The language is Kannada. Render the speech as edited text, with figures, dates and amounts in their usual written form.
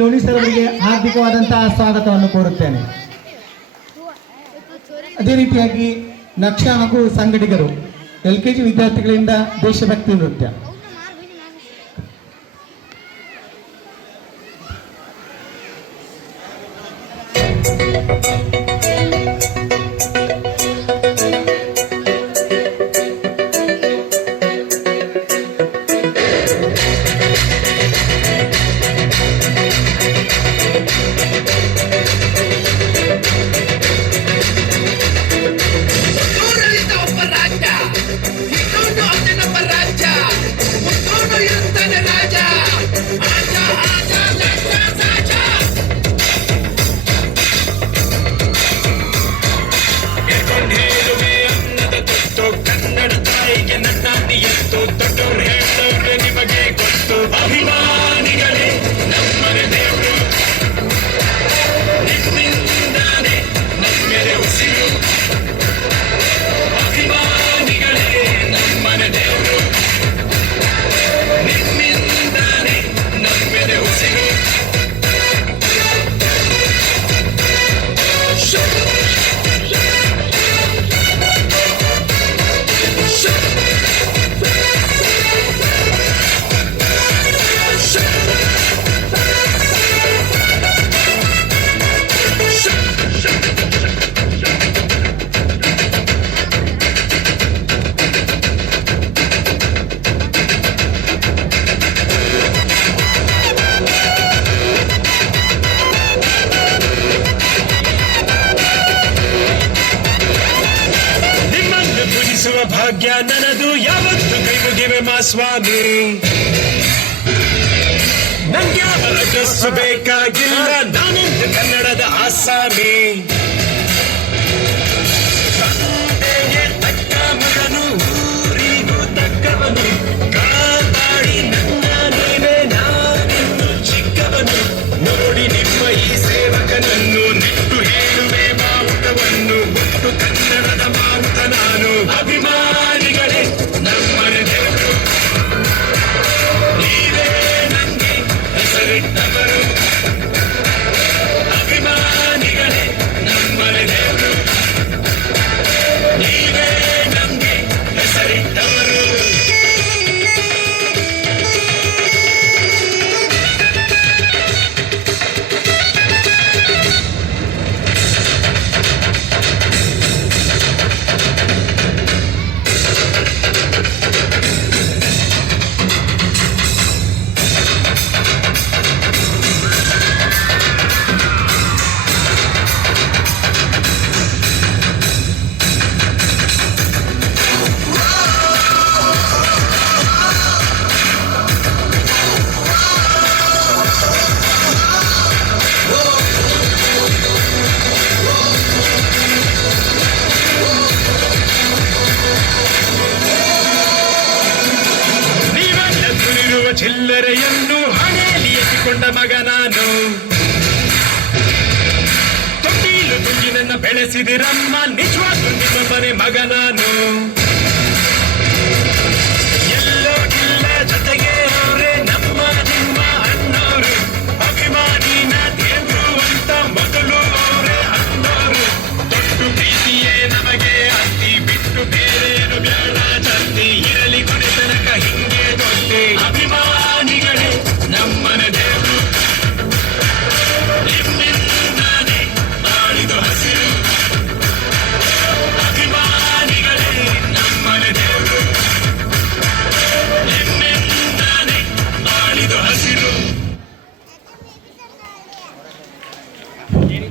ಲೋಣಿ ಸರ್ ಅವರಿಗೆ ಹಾರ್ದಿಕವಾದಂತಹ ಸ್ವಾಗತವನ್ನು ಕೋರುತ್ತೇನೆ. ಅದೇ ರೀತಿಯಾಗಿ ನಕ್ಷಾ ಹಾಗೂ ಸಂಗಡಿಗರು LKG ವಿದ್ಯಾರ್ಥಿಗಳಿಂದ ದೇಶಭಕ್ತಿ ನೃತ್ಯ. ಭಾಗ್ಯ ನನದು ಯಾವತ್ತು ಕೈ ಮುಗಿವೆ ಮಾ ಸ್ವಾಮಿ. ನಂಗೆ ಅಡ್ರೆಸ್ಸು ಬೇಕಾಗಿಲ್ಲ, ನಾನೊಂದು ಕನ್ನಡದ ಆಸಾಮಿ. ತಂದೆಗೆ ತಕ್ಕ ಮಗನು, ಊರಿಗೂ ತಕ್ಕವನು, ಕಾಪಾಡಿ ನನ್ನ ನೀವೇ ನಾನಿನ್ನು ಚಿಕ್ಕವನು. ನೋಡಿ ನಿಮ್ಮ ಈ ಸೇವಕನನ್ನು, ನೆಟ್ಟು ಹೇಳುವೆ ಮಾವುತವನ್ನು, ಒಟ್ಟು ಕನ್ನಡದ ಮಾವುತ ನಾನು. ಅಭಿಮಾನಿಗಳೇ ನಮ್ಮನೆ ದೇವರು, ನೀವೇ ನಮಗೆ ಹೆಸರಿಟ್ಟವರು. ಅಭಿಮಾನಿಗಳೇ ನಮ್ಮನೆ ದೇವರು, ನೀವೇ ನಮಗೆ ಹೆಸರಿಟ್ಟವರು. ಚಿಲ್ಲರೆಯನ್ನು ಹಣೆಯಲ್ಲಿ ಎತ್ತಿಕೊಂಡ ಮಗ ನಾನು. ತೊಟ್ಟಿಲು ತುಂಬಿ ನನ್ನ ಬೆಳೆಸಿದಿರಮ್ಮ, ನಿಜವಾಗ್ಲೂ ನಿಮ್ಮ ಮನೆ ಮಗ ನಾನು.